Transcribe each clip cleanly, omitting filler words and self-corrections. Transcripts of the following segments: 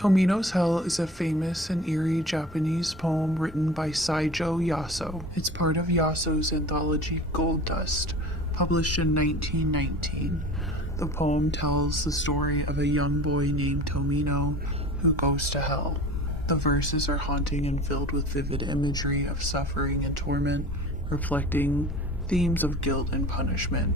Tomino's Hell is a famous and eerie Japanese poem written by Saijo Yaso. It's part of Yaso's anthology Gold Dust, published in 1919. The poem tells the story of a young boy named Tomino who goes to hell. The verses are haunting and filled with vivid imagery of suffering and torment, reflecting themes of guilt and punishment.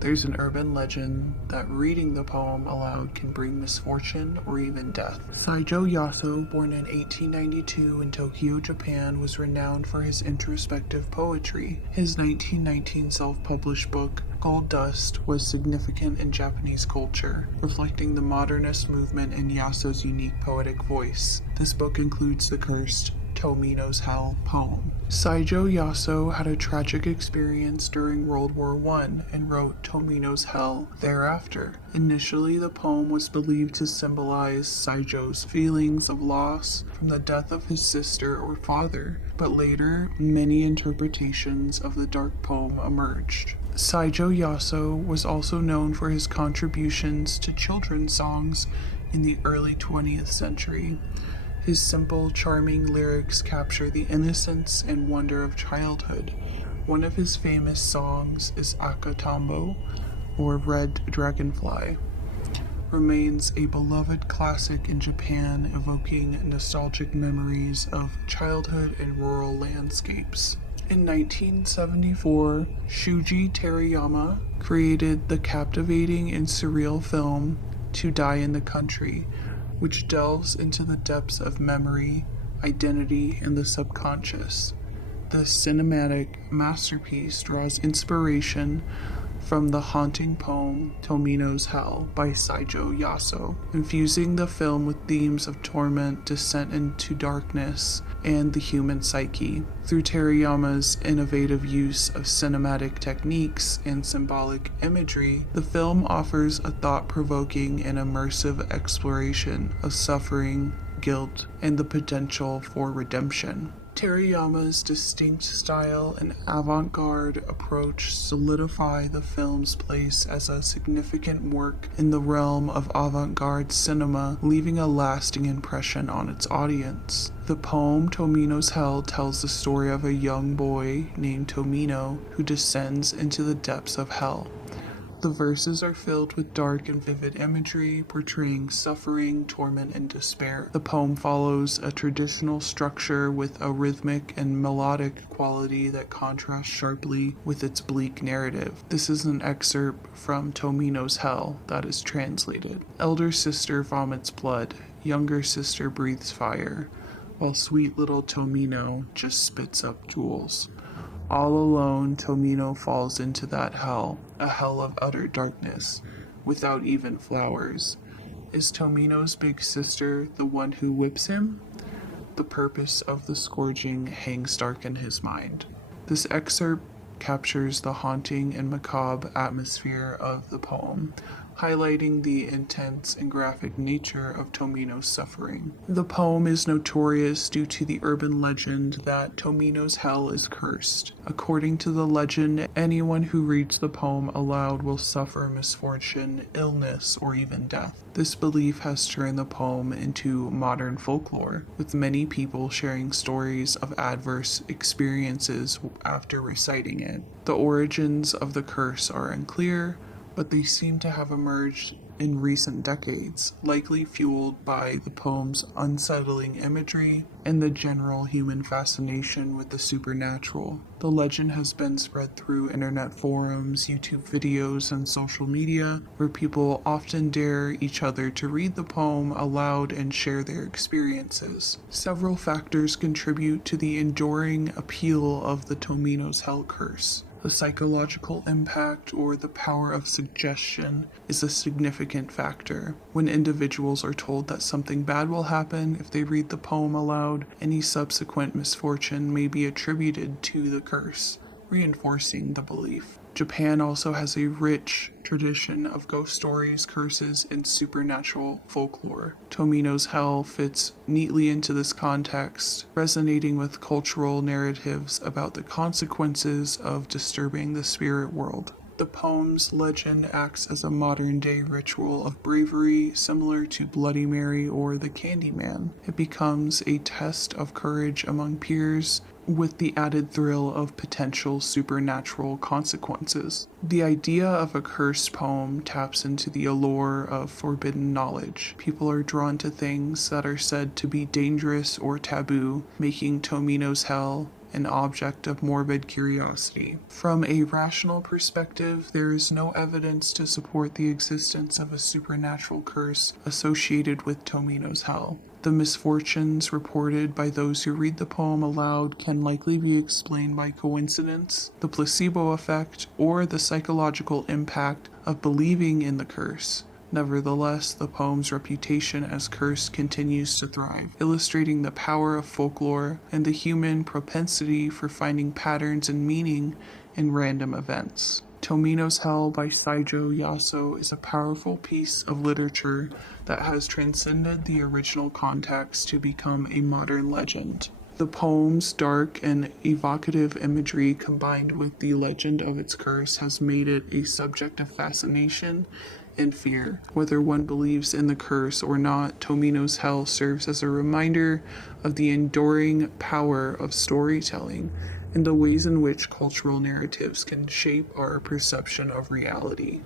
There's an urban legend that reading the poem aloud can bring misfortune or even death. Saijo Yaso, born in 1892 in Tokyo, Japan, was renowned for his introspective poetry. His 1919 self-published book, Gold Dust, was significant in Japanese culture, reflecting the modernist movement and Yaso's unique poetic voice. This book includes the cursed Tomino's Hell poem. Saijo Yaso had a tragic experience during World War I and wrote Tomino's Hell thereafter. Initially, the poem was believed to symbolize Saijo's feelings of loss from the death of his sister or father, but later, many interpretations of the dark poem emerged. Saijo Yaso was also known for his contributions to children's songs in the early 20th century. His simple, charming lyrics capture the innocence and wonder of childhood. One of his famous songs is Akatambo, or Red Dragonfly, remains a beloved classic in Japan, evoking nostalgic memories of childhood and rural landscapes. In 1974, Shuji Terayama created the captivating and surreal film To Die in the Country, which delves into the depths of memory, identity, and the subconscious. This cinematic masterpiece draws inspiration from the haunting poem Tomino's Hell by Saijo Yaso, infusing the film with themes of torment, descent into darkness, and the human psyche. Through Terayama's innovative use of cinematic techniques and symbolic imagery, the film offers a thought-provoking and immersive exploration of suffering, guilt, and the potential for redemption. Terayama's distinct style and avant-garde approach solidify the film's place as a significant work in the realm of avant-garde cinema, leaving a lasting impression on its audience. The poem Tomino's Hell tells the story of a young boy named Tomino who descends into the depths of hell. The verses are filled with dark and vivid imagery, portraying suffering, torment, and despair. The poem follows a traditional structure with a rhythmic and melodic quality that contrasts sharply with its bleak narrative. This is an excerpt from Tomino's Hell that is translated. Elder sister vomits blood, younger sister breathes fire, while sweet little Tomino just spits up jewels. All alone, Tomino falls into that hell, a hell of utter darkness, without even flowers. Is Tomino's big sister the one who whips him? The purpose of the scourging hangs dark in his mind. This excerpt captures the haunting and macabre atmosphere of the poem, highlighting the intense and graphic nature of Tomino's suffering. The poem is notorious due to the urban legend that Tomino's Hell is cursed. According to the legend, anyone who reads the poem aloud will suffer misfortune, illness, or even death. This belief has turned the poem into modern folklore, with many people sharing stories of adverse experiences after reciting it. The origins of the curse are unclear, but they seem to have emerged in recent decades, likely fueled by the poem's unsettling imagery and the general human fascination with the supernatural. The legend has been spread through internet forums, YouTube videos, and social media, where people often dare each other to read the poem aloud and share their experiences. Several factors contribute to the enduring appeal of the Tomino's Hell curse. The psychological impact or the power of suggestion is a significant factor. When individuals are told that something bad will happen if they read the poem aloud, any subsequent misfortune may be attributed to the curse, reinforcing the belief. Japan also has a rich tradition of ghost stories, curses, and supernatural folklore. Tomino's Hell fits neatly into this context, resonating with cultural narratives about the consequences of disturbing the spirit world. The poem's legend acts as a modern-day ritual of bravery, similar to Bloody Mary or the Candyman. It becomes a test of courage among peers, with the added thrill of potential supernatural consequences. The idea of a cursed poem taps into the allure of forbidden knowledge. People are drawn to things that are said to be dangerous or taboo, making Tomino's hell an object of morbid curiosity. From a rational perspective, there is no evidence to support the existence of a supernatural curse associated with Tomino's hell. The misfortunes reported by those who read the poem aloud can likely be explained by coincidence, the placebo effect, or the psychological impact of believing in the curse. Nevertheless, the poem's reputation as cursed continues to thrive, illustrating the power of folklore and the human propensity for finding patterns and meaning in random events. Tomino's Hell by Saijo Yaso is a powerful piece of literature that has transcended the original context to become a modern legend. The poem's dark and evocative imagery combined with the legend of its curse has made it a subject of fascination and fear. Whether one believes in the curse or not, Tomino's Hell serves as a reminder of the enduring power of storytelling and the ways in which cultural narratives can shape our perception of reality.